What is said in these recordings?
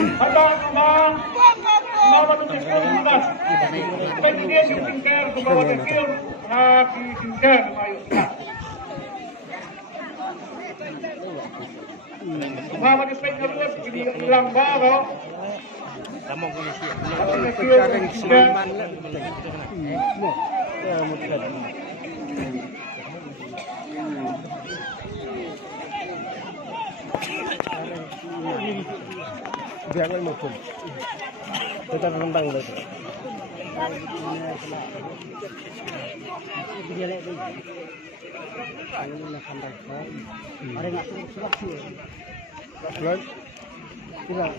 Handa naman, mawatong sikundas. Pwede din yung tingker, gumawa ng film na tingker, mayos na. Gumawa ng pwede na ilang baro. Tamang ko na siya. Pagkaring sinuman lang. Jangan maupun. Tetap rembang lagi. Dia lagi. Ini nak sampai. Ada nak surat sih. Surat. Surat.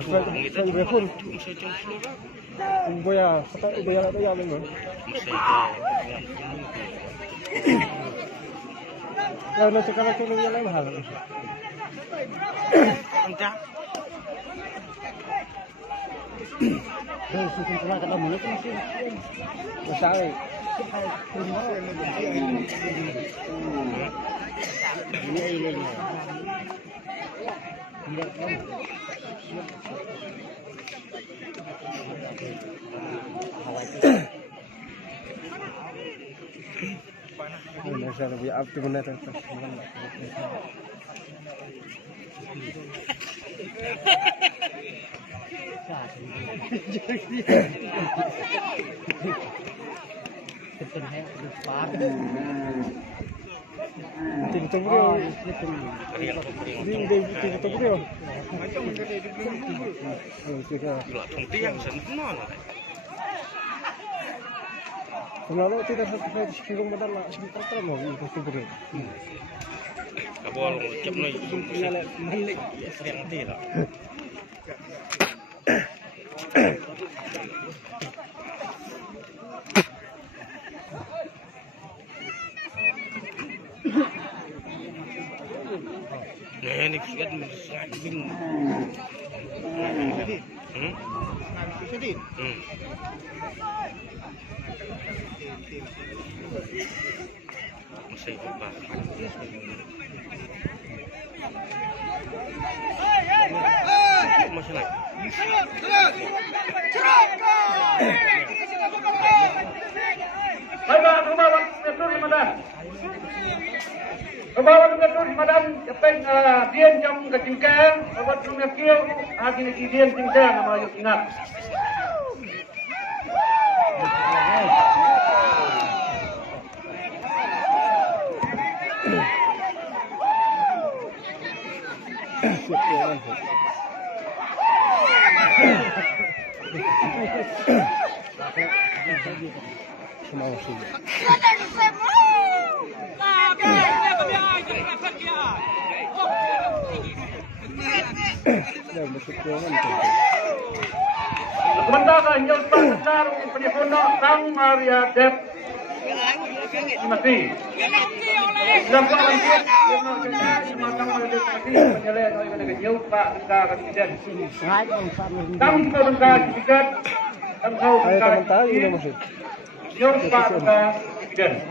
Surat berapun? Boya, boya ada yang mana? Kalau nak cakap macam ni lain hal. Entah. Susun cuma kata mana tu masih. Masai. Ini. Saya lebih up to benar tak. Kalau tidak sampai sebelum badan lah, sebentar mau itu sebelum. Kabel ucap ni malik sering tidak. Ni kiat sangat bing. Sedih. Masih apa? Masih naik. Kebawa mengatur madan kepen dian jam ketingkan, lewat rumah kio, hati nak dian tingkan nama yuk ingat. Kementangan yang besar penyekono Sang Maria Dep Mati. Dapat lanjut sematang Maria Dep Mati penyelenggara oleh negara jauh Pak Tentara Presiden. Kami Tentara Presiden dan kau Tentara jauh Pak Tentara Presiden.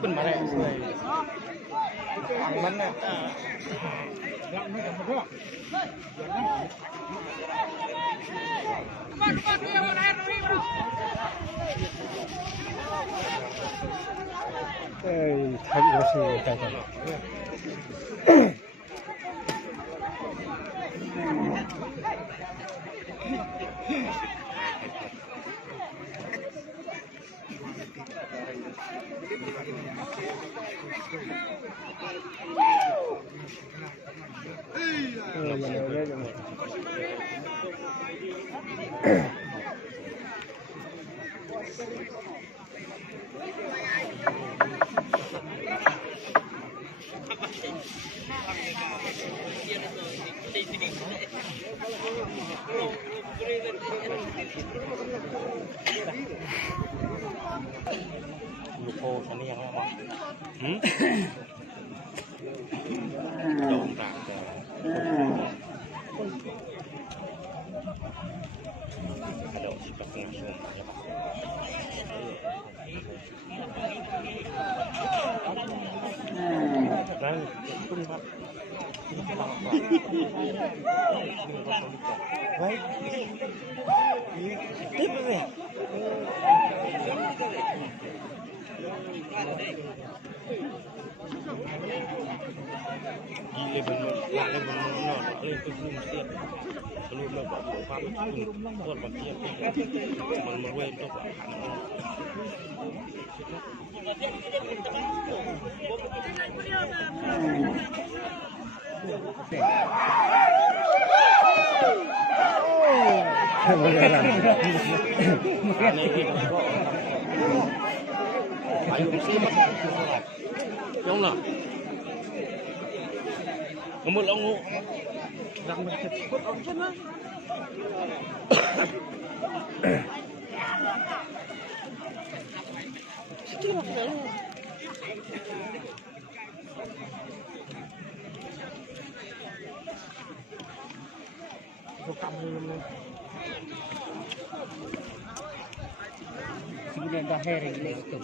Pun mana sesuai. Mana? Thằng nó xì cái này. Lupa sana yang lama. Dong tak. Ngemut longu. Sudah dah hari ini itu.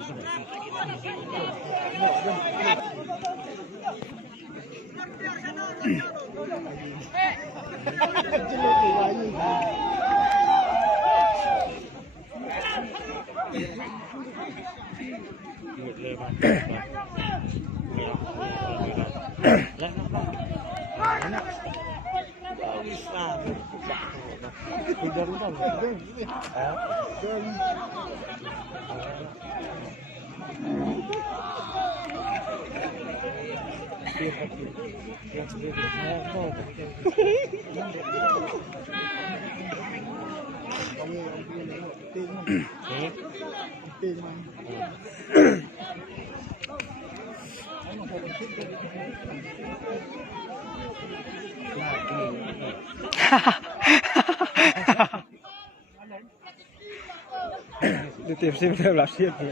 Đi tìm xem là xiết gì.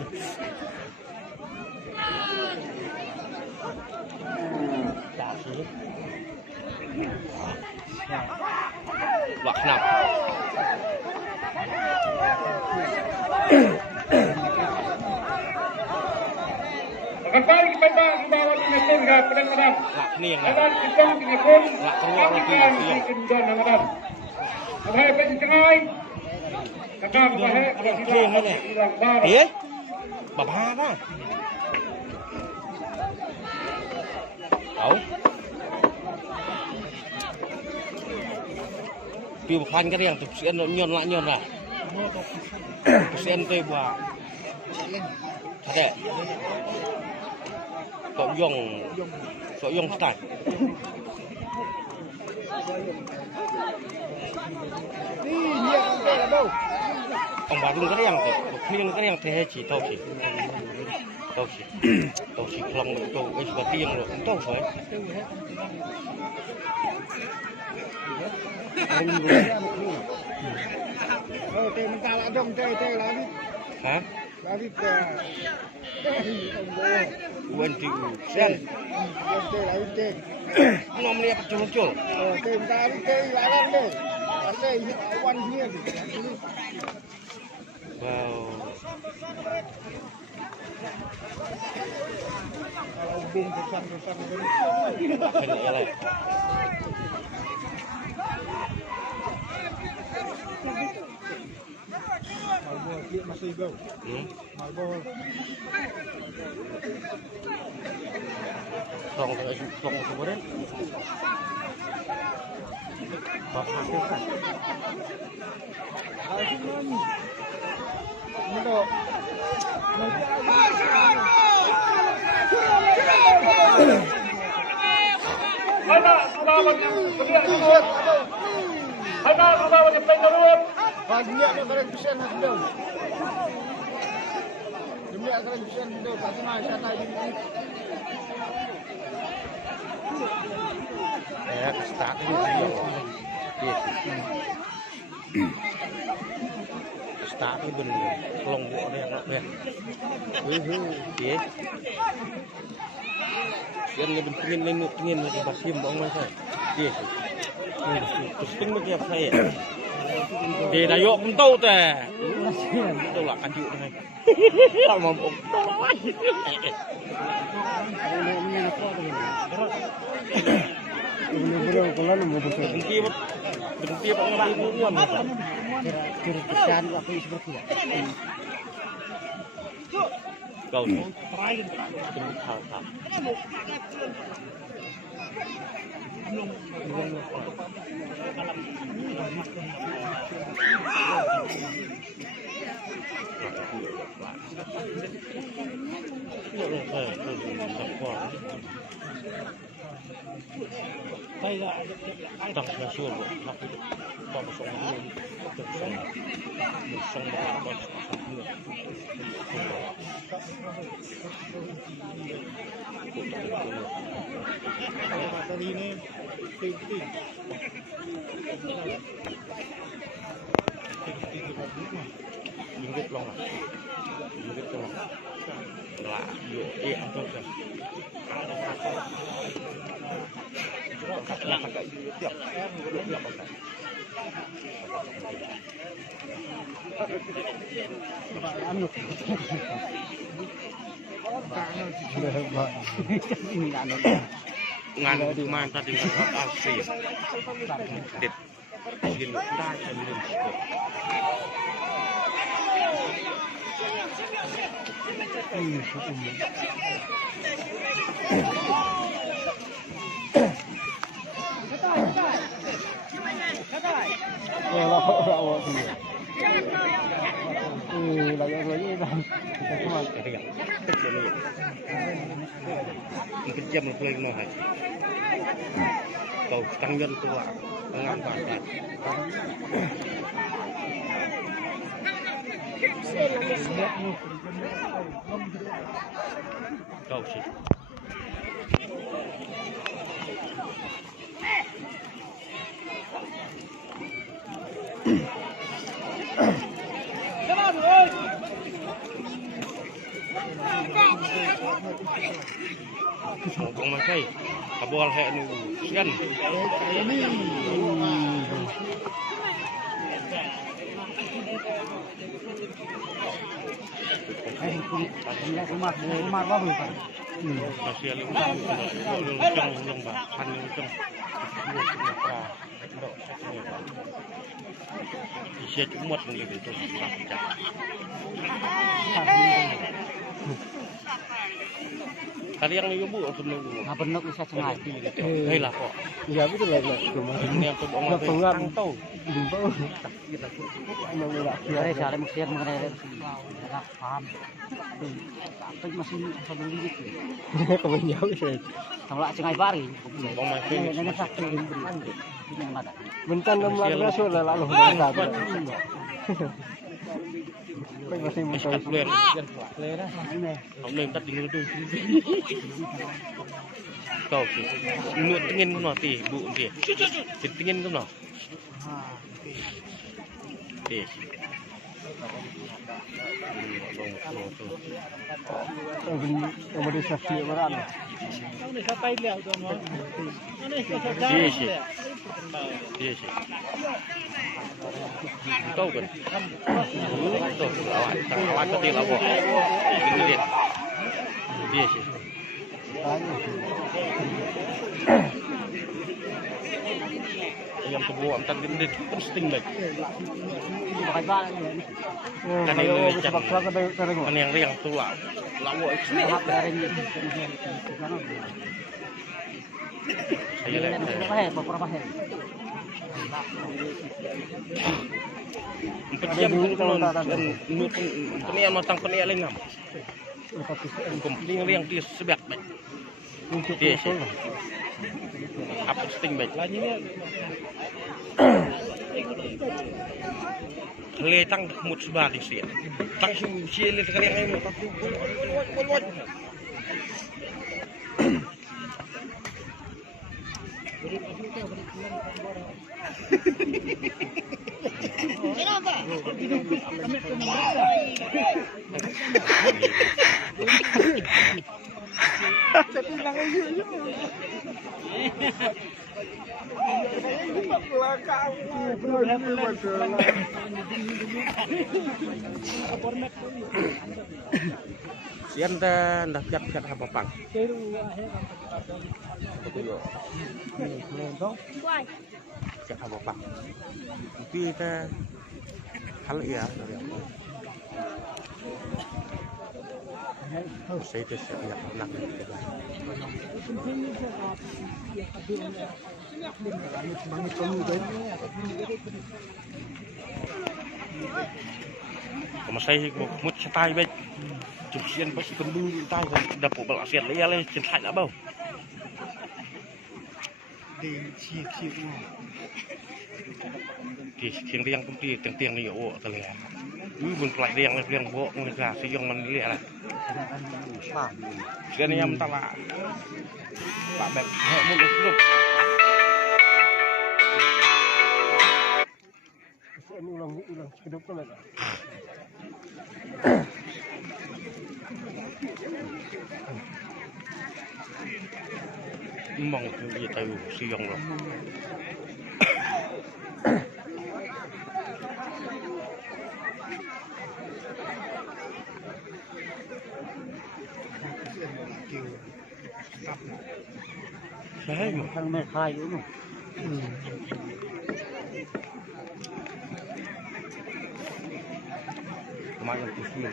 Loạt nằm. Kembali kepada Ibawan Nasional Pedang-pedang. Lạc niềng Ada này. kita punya pun. Lạc keluar lagi Kami siang. kendon Ramadan. Hai pencengai. Kadang bahaya ada Kiêng thế này. hilang barang. Tía. Bà ba đó. Đâu. Piu phanh cái riêng, tụi nó nhon lại. Tụi tôi bà. Thật đấy. Tội dùng start. Ông bà đừng cái riêng thế chỉ tao chỉ không tao cái bà tiên rồi cũng tao phải. Tê mình ta là đông tê là đi. Hả? Là đi Quên chịu sen. Tê là đi tê. Ngom lihat muncul. Tê mình ta đi tê là lên đây. Ở đây quan here. Wow. Kalau bung besar Kena elak. Marble dia masih go. Marble. Song kemudian. Bapak kan. Untuk Ada Ibawan yang sedia turut. Ada Ibawan yang turut. banyak nak kena kusen hasil. Demi akan kusen itu pasang sana ini. Ya, start dulu. Start itu bener. Kelompok ada yang ya. Iya. Yang lebih pengin lagi basim bang mas saya. Iya. Terus tinggal tiap saya. Thì đại dụng cũng tốt tè. Đâu là ăn chịu này. Tao mà bụng to lắm. Benci Pak ngelatih buruan. Kesan waktu seperti itu. Kau nih. Hal. Tang nasul tapi tak masuk Tadi ini 50. Inggit long lah yuk apa kan nganu mantap dengan asli dit gin dai sebelum jam lebih noh hai kau tăng nhân tua ngang bàn bàn kau sih Ngomong masai, kabel hek ni sian. Ini rumah baru kan. Masih ada long bah, kan long. Isi cumot ni itu tak. Tadi yang ibu sebelum Nah benar bisa sengaja. Hei lah kok. Iya betul lah. Ini yang coba orang pengang tahu. Dari cara musian mengenai paham. Tapi masih sambil gitu. Kamu jauh sih. Kalau cengai bari. Bang Makin. Ini satu yang ada. bentan lembaga sudah lalu. Masih Masih fluent. Ông lên tắt tiếng tôi. Kau sih. Nuốt tingin nó tì bu tì. Tingin nó. Tì. Kemudian saksi beran. Iya sih. Kau kan. Tuh, lawan tadi lawan. Ini lihat. Iya sih. Yang kedua empat gede penting banget. Kan ini macam yang riang tu lah. Lawa itu. Saya lihat. Beberapa hari. 4 jam kalau penian matang penian lengam. Kumpling yang di sebelah baik. Dia apa sting baik. Letang mut sebelah di sini. Langsung sini sekali yang ini. Sian dah piat apa pang. Piat apa pang. Tapi kita hal ya dari apa. Saya itu siap nak. Mà xây một tay bên chụp xiên bác sĩ cầm bưu tay còn đập bộ bạc xiên lấy lên trên thành đã bao thì khiêng riêng công ty tiền nhiều ổ từ lẻ buồn lại riêng bộ người cả sử dụng mình lẻ là xiên em ta lạ bạn bè hệ một cái lúc ulang hidup kan mong gì tay sử dụng rồi đấy một thằng mẹ khai nữa kemarin kusir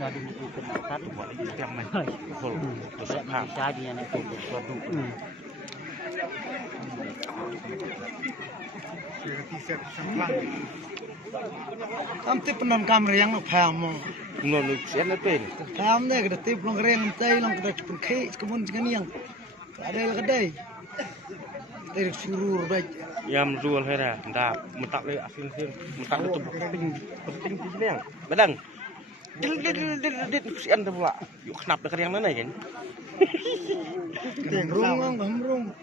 gading itu kenalkan boleh yang main full terus saja yang itu suatu Am tip penan kamera yang paham. ngon sen nó tên Paham deh kita tip long reng tay long kita pun ke kemun jangan yang ada yang kedai. Dari surur baik. yam ruol hay là đạp một tạo lên asin xin một tạo lên penting di sini yang badang dit sen tuh pula yuk kenapa kerjaan mana kan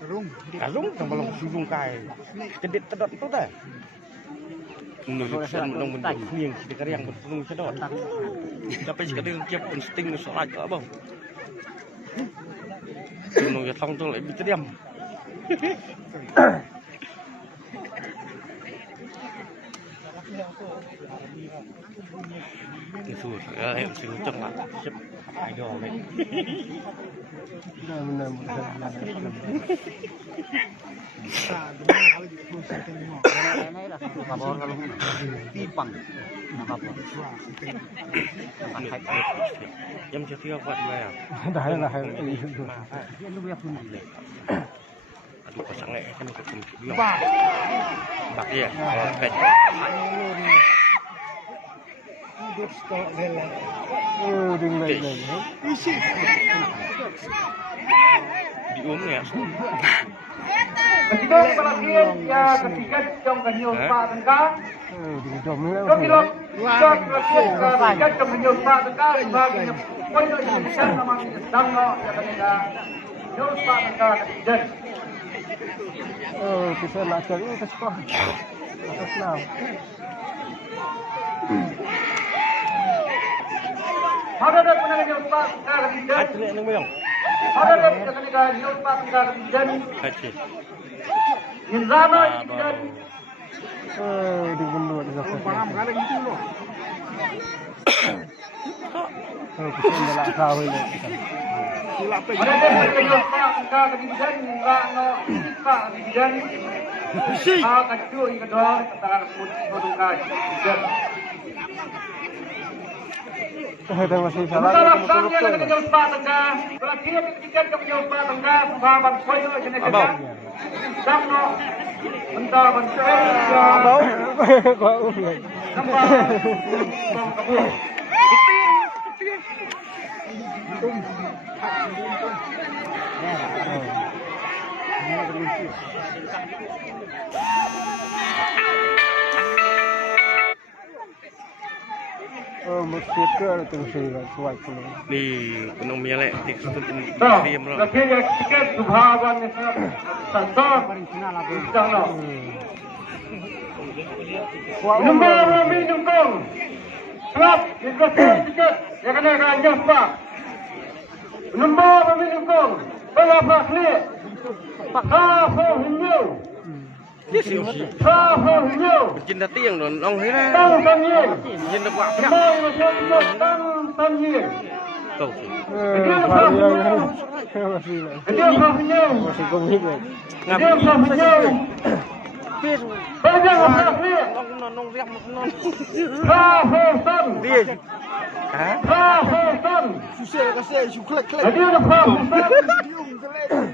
Rung. Azung yang belum sujung kai kedit tedot itu dah menurut saya menung bentuk yang si kerjaan berpenuh sedot tapi jika dia kiap insting soal ke abang menung ya tong tuh lebih terdiam itu em sih ceng lah sip idol nih em chưa tiêu quạt về à aduh pasang lek kan ikut video bak ya pet dium ya Ketika pelatihan ya ketiga trong gần nhiều pha tấn cá. Có kilo cho pelatihan ketiga trong gần nhiều pha tấn cá và quay lại những sáng năm anh đang ngọ ya ketiga nhiều pha tấn cá ketiga. Kita nak cari ke sekolah. Asal. Ada pernah nhiều pha tấn cá ketiga. Haji ni memang Ada ketiga nhiều pha tấn cá ketiga. haji Inzano ketiga. Di benua di sana. Paham kada gitu loh. Kita dah lah tahu ini. Ada nhiều pha tấn cá ketiga enggak no pha ketiga. Akan cuy kedua antara produk ketiga. Ada masih salah. Sementara sang yang ada jumpa tengah, pelatihan ketiga jumpa tengah, sahabat koyo jenis abang sang no, entah bentuk Bau. Bau. nampak, Mesti ke terus suai pulau. ni penong mialek tekstur Nah, diam lo pelatihan ketiga sahabat yang sangat sang no, numpang, serap, dikasih tiket, yang kena jumpa. Nombor pemilik kong. Berapa klik? Apa hijau? Dia sih. Apa hijau? Bercinta tiang nong hira. Tang tanjir. Bercinta kuat. Semua masyarakat tang tanjir. Kau. Dia apa hijau? Dia apa hijau? Dia apa hijau? Banyak apa klik? Nong riak non. Apa san? Dia. Hah? Apa san? Susah kasih syuklek klek. Dia apa san?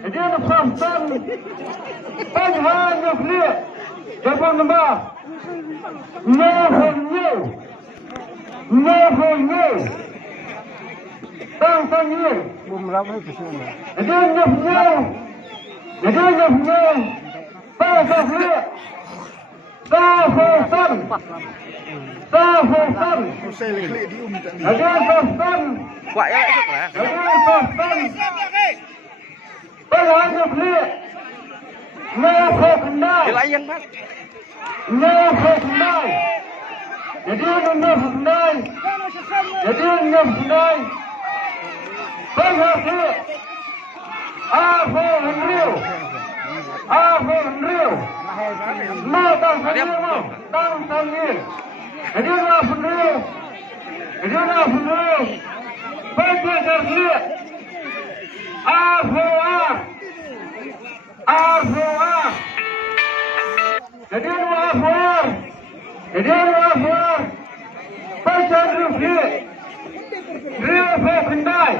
Dia apa san? Banyak klik. Siapa nama? Nahonyo. Tang tanjir. Dia nahonyo. Banyak klik. Sahasan. Susah klek di tadi. Ada sahasan. Kuat ya itu lah. Ada sahasan. Banyak klik. Nahonyo. Dia layan pak. Nahonyo. Jadi nahonyo. Banyak klik. Apa Henry? Mau tang tanjir mau. Tang tanjir. Jadi nahonyo. Banyak klik. Apa? Jadi Pasal Rufie. Rufie Kendai.